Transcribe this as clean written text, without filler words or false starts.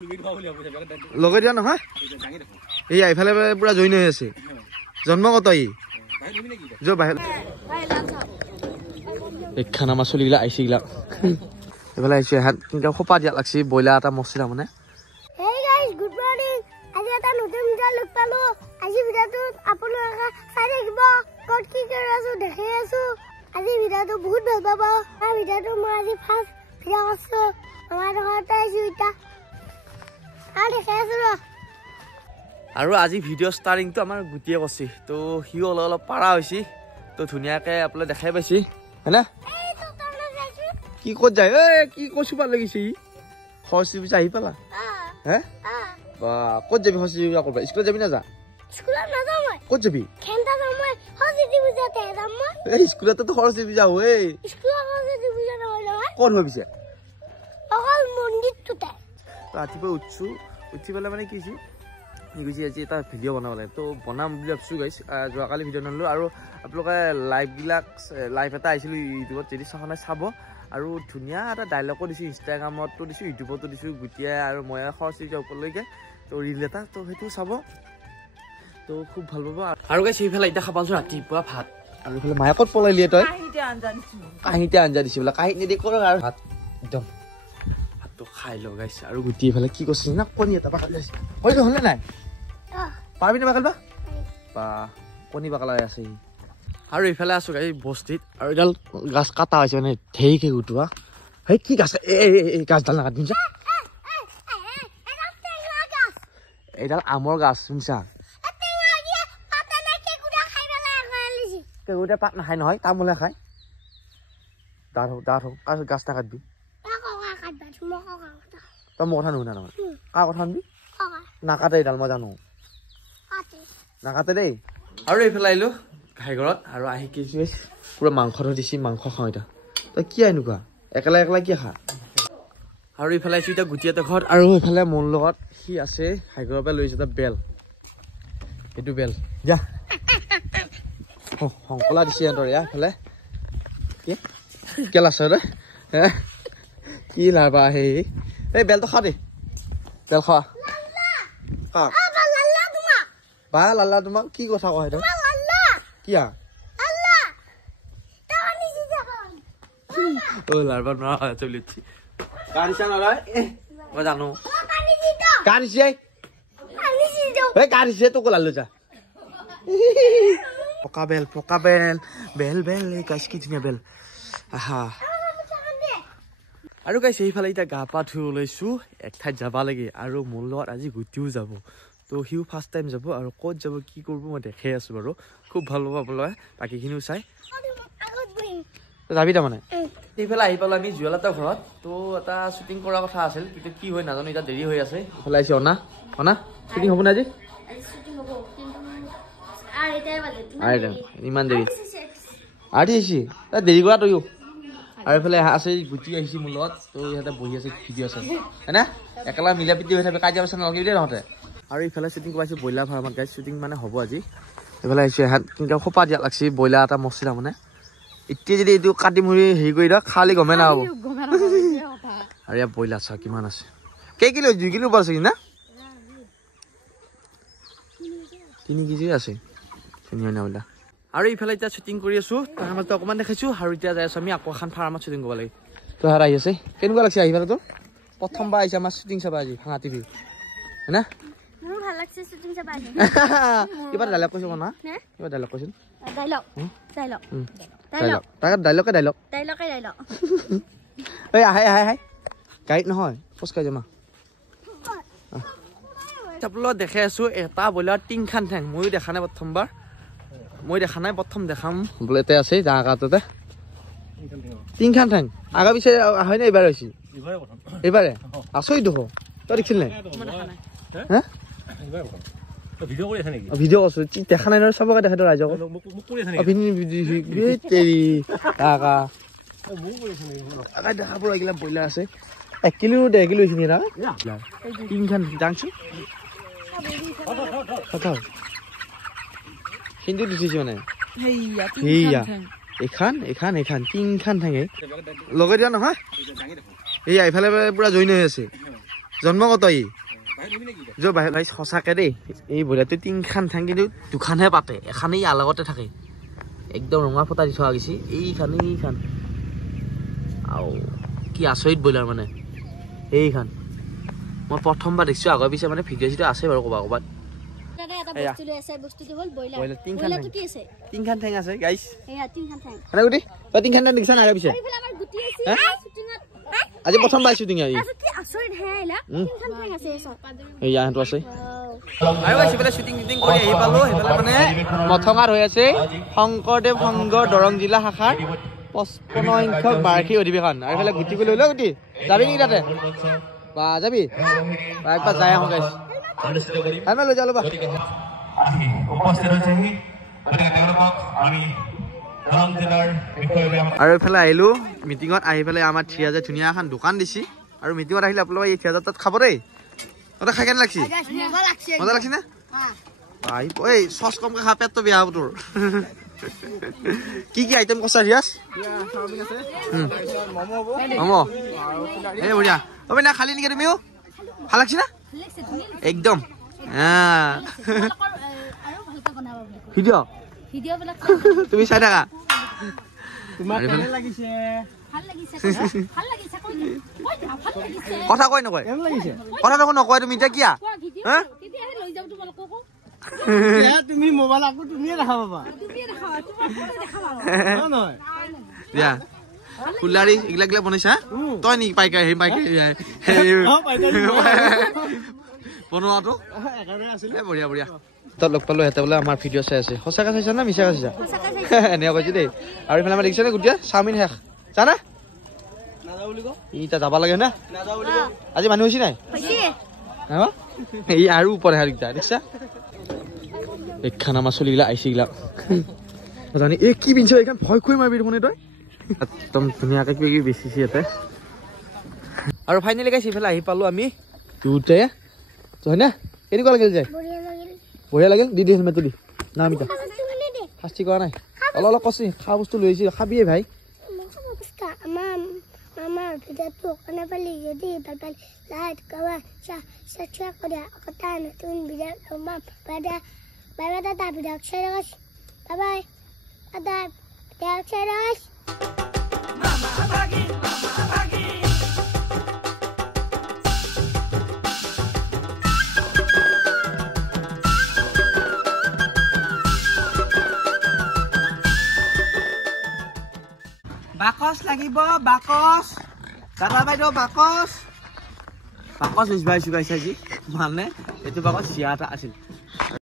লগে দিয়া নহয় এই আইফালে পুৰা জইন হৈ আছে জন্মগত ই যো বাহিৰ একখানা মাছ চলিগিলা আইছি গিলা এফালে আইছে হাত কিনকা খোপা দিয়া লাগছি বইলা এটা মছলা মানে Hey guys, good morning. আজি এটা নতুন ভিডিও লগ পালো। আজি ভিডিওটো আপোনালোকে চাই থাকিব। ক'ত কি কৰি আছো দেখি আছো। আজি ভিডিওটো বহুত ভাল পাব। আৰু ভিডিওটো মই আজি ফাৰ্ষ্ট ভিডিও আছো। আমাৰ ঘৰতে আছো ইটা। আৰু দেখি আছো। আৰু আজি ভিডিও ষ্টাৰ্টিংটো আমাৰ গুটিয়ে কৰছি তো হিও অলপ পাৰা হৈছি তো ধুনিয়াকে আপলে দেখাই পাইছি হেনা কি ক'ত যায় এ কি কছুবা লাগিছি খৰচি বিচা আহি পালা হে বা ক'ত যাবি খৰচি বিচা কৰবা স্কুল যাবি না যা স্কুলত নাযাওঁ মই ক'ত যাবি খেন্তা যাম মই খৰচি বিচাতে যাম মই এই স্কুলতে তো খৰচি বিচা হয় স্কুলত খৰচি বিচা নহয় ক'ত হৈ বিচা অকল মন্দিৰটোতে ৰাতিপুৱা উঠি পেলাই মানে কি গুছি আজি এটা ভিডিও বনাব লাগে তো বনাম বুলি ভাবছো গাইছ যোৱাকালি ভিডিও নললো আৰু আপোনালোকে লাইভ এটা আহিছিলো ইউটিউবত যদি চাখনে চাব আৰু ধুনীয়া এটা ডাইলগো দিছো ইনষ্টাগ্ৰামতো দিছো ইউটিউবতো দিছো গুটিয়া আৰু মই খৰচি যাওঁ ওপৰলৈকে তো ৰিল এটা তো সেইটো চাব তো খুব ভাল পাব আৰু গাইছ এইফালে এতিয়া খাবালছো ৰাতিপুৱা ভাত আৰু এইফালে মায়ে ক'ত পলাইলিয়ে তই কাহিতে আঞ্জা দিছো বোলে কাহিনী দি কৰ আৰু ভাত একদম ভাতটো খাই ল গাইছ আৰু গুটি এইফালে কি কৈছে না কণী এটা বাকালি আছে হয়তো হ'লে নাই পাবি না বাকাল বা কণী বাকালাই আছে আৰু এইফালে আছো গাই বস্তিত আৰু এডাল গাছ কাটা হৈছে মানে ঢেইকে উঠোৱা সেই কি গাছ এই গাছডাল নাকাটি শুনছা এইডাল আমৰ গাছ শুনছা কেকুটা পাত নাখায় নহয় তামোলে খায় ডাঠ হওক গাছ নাকাটবি তই মোৰ কথা নুশুনা নহয় কাৰ কথা শুনবি নাকাটে এইডাল মই জানো নাকাটে দেই আৰু এইফালে আহিলো ঘাইঘৰত আৰু আহি কি পুৰা মাংস ধৰিছি মাংস খাওঁ এতিয়া তই কি এনেকুৱা একেলা কি খা আৰু এইফালে আহিছো এতিয়া গুটি এটা ঘৰত আৰু এইফালে মোৰ লগত সি আছে ঘাইঘৰৰ পৰা লৈ আহিছো এটা বেল এইটো বেল যা শংকলা দিছে সিহঁতৰ ইয়াৰ এইফালে কেলা আছে দে কি লাবা সেই এই বেলটো খা দেই বেল খোৱা বা লাল্লা তোমাক কি কথা কয় সেইটো কিয়া লাৰবাৰ নোৱাৰা চলিছি কানিছা নলয় মই জানো কানিছে কানিছে তোক লালো যা পকা বেল বেল এই গাইছ কি ধুনীয়া বেল আহা আৰু গাইছ এইফালে এতিয়া গা পা ধুই ওলাইছো এক ঠাইত যাব লাগে আৰু মোৰ লগত আজি গুটিও যাব তো সিও ফাৰ্ষ্ট টাইম যাব আৰু ক'ত যাব কি কৰিব মই দেখাই আছো বাৰু খুব ভাল পাব আপোনালোকে বাকীখিনিও চাই যাবি তাৰমানে এইফালে আহি পালো আমি জুৱেলাতৰ ঘৰত তো এটা শ্বুটিং কৰাৰ কথা আছিল কিন্তু কি হয় নাজানো এতিয়া দেৰি হৈ আছে এইফালে আহিছে অনা শ্বুটিং হ'ব নে আজি ইমান দেৰি আৰি আহিছি তাই দেৰি কৰা তইও আৰু এইফালে আছে গুটি আহিছে মোৰ লগত তো ইহঁতে বহি আছে ভিডিঅ' আছে হয়নে একেলা মিলা প্ৰীতি হৈ থাকে কাজিয়া পেচাল নলগিবি দেই তহঁতে আৰু এইফালে শ্বুটিং কৰাইছো ব্ৰইলাৰ ফাৰ্মত গাইছ শ্বুটিং মানে হ'ব আজি এইফালে আহিছে হাত কিনকা খোপা দিয়া লাগছি ব্ৰইলাৰ এটা মছলা মানে এতিয়া যদি এইটো কাটি মুৰি হেৰি কৰি দিয়ক খালি গমে নাপাব আৰু ইয়াৰ ব্ৰইলাৰ চা কিমান আছে কেই কিলো 2 কিলো পাইছে না 3 কেজি আছে ধুনীয়া ব্ৰইলাৰ আৰু এইফালে এতিয়া শ্বুটিং কৰি আছো তাৰ মাজতে অকণমান দেখাইছো আৰু এতিয়া যাই আছো আমি আকৌ এখন ফাৰ্মত শ্বুটিং কৰিব লাগে তো আৰু আহি আছে কেনেকুৱা লাগছে আহি পেলাই তো প্ৰথমবাৰ আহিছে আমাৰ শ্বুটিং চাবা আজি ভাঙা টিভি হয়নে মোৰ ভাল লাগছে শ্বুটিং চাবা কিবা ডাইলগ কৈছো না কিবা ডাইলগ কৈছিল ডাইলগ এই আহে গাইড নহয় খোজকাঢ়ি যামা আপোনালোক দেখাই আছো এটা ব্ৰইলাৰ 3খান ঠেং ময়ো দেখা নাই প্ৰথমবাৰ প্ৰথম দেখাম বোলে এতে আছে জাগাটোতে 3খান ঠেং আগা পিছে হয় না এইবাৰ হৈছে এইবাৰে আছই দেখো তই দেখিছিল নাই হা ভিডিঅ' কৈছো দেখা নাই নহয় চবকে দেখাই দিওঁ ৰাইজক দেখাব লাগিলে ব্ৰইলাৰ আছে 1 কিলো 1.5 কিলো এইখিনি না 3খান যাংচোন কিন্তু দিছে মানে এইখান 3খান থাকে লগে দিয়া নহয় এই এইফালে পুৰা জইন হৈ আছে জন্মগত ই যো বাহিৰ ভাই সঁচাকে দেই এই ব্ৰইলাৰটো 3খান ঠেং কিন্তু 2খানহে পাতে এখানেই আলগতে থাকে একদম ৰঙা ফটা দি থোৱা গৈছে এইখান আও কি আচৰিত ব্ৰইলাৰ মানে এইখান মই প্ৰথমবাৰ দেখিছোঁ আগৰ পিছে মানে ভিডিঅ' চিডিঅ' আছে বাৰু ক'বাত তিনখান ঠেং আছে গাইছ গুটি 3খান ঠেং দেখিছা নাই আগৰ পিছে আজি প্ৰথম পাইছোঁ টিঙা ইয়াতো আছে আৰু এইফালে শ্বুটিং কৰি আহি পালোঁ সেইফালে মানে মথঙাত হৈ আছে শংকৰদেৱ সংঘ দৰং জিলা শাখাৰ 55 সংখ্যক বাৰ্ষিক অধিৱেশন আৰু এইফালে গুটি কৰি লৈ ল গুটি যাবি নেকি তাতে বা যাবি একবাৰ যাই আহোঁ গাইছ হেলমেট লৈ যাওঁ ল'বা আৰু এইফালে আহিলোঁ মিটিঙত আহি পেলাই আমাৰ 3000 ধুনীয়া এখন দোকান দিছে আৰু মিটিঙত আহিলে আপোনালোকে এই 3000 তাত খাব দেই তহঁতে খাই কেনে লাগছি মজা লাগছি না এই চচ কমকৈ খা পেটটো বেয়া হ'ব তোৰ কি কি আইটেম কৈছা ৰিয়াজ ম'ম' এই বঢ়িয়া অ' না খালি নেকি তুমিও ভাল লাগছি না একদম ভিডিঅ' তুমি চাই থাকা কথা কয় নকয় কথা দেখোন নকয় তুমি এতিয়া কিয়া তুমি মোবাইল আকৌ তুমিয়ে দেখা পাবা দিয়া ফুলাৰী এইগিলা বনাইছা তই নেকি পাইকাৰী সেই পাইকাৰী বনোৱাটো বঢ়িয়া বঢ়িয়া তই লগ পালোঁ সিহঁতে বোলে আমাৰ ভিডিঅ' চাই আছে সঁচাকৈ চাইছা না মিছাকৈ চাইছা এনেকুৱা কৈছে দেই আৰু এইফালে আমাৰ দেখিছা নে গোটেই চাওমিন শেষ জানা ইটা যাব লাগে না আজি মানুহ হৈছে নাই এই আৰু ওপৰত দিগদা দেখিছা এইখান আমাৰ চলিগিলা আইচিগিলা জানি এই কি পিন্ধিছ এইখান ভয় খুৱাই মাৰিবি দেখোন তই একদম ধুনীয়াকৈ কিবা কিবি বেচিছে ইয়াতে আৰু ফাইনেলি গাইছ ইফালে আহি পালোঁ আমি দুয়োতে হয়নে কেনেকুৱা লাগিল যায় বঢ়িয়া লাগিল দি হেলমেটটো দি না আমিতা শাস্তি কৰা নাই অলপ অলপ কচি খোৱা বস্তু লৈ আহিছে খাবিয়ে ভাই Mama, kita tu kena balik jadi balik lahat kawan saya kerja kata tu bidak mama pada dah bidak saya bye bye ada bidak saya mama pagi বাকচ লাগিব বাকচ দাদা বাইদেউ বাকচ বিচাৰিছোঁ গাইছে আজি মানে এইটো বাকচ চিয়া এটা আছিল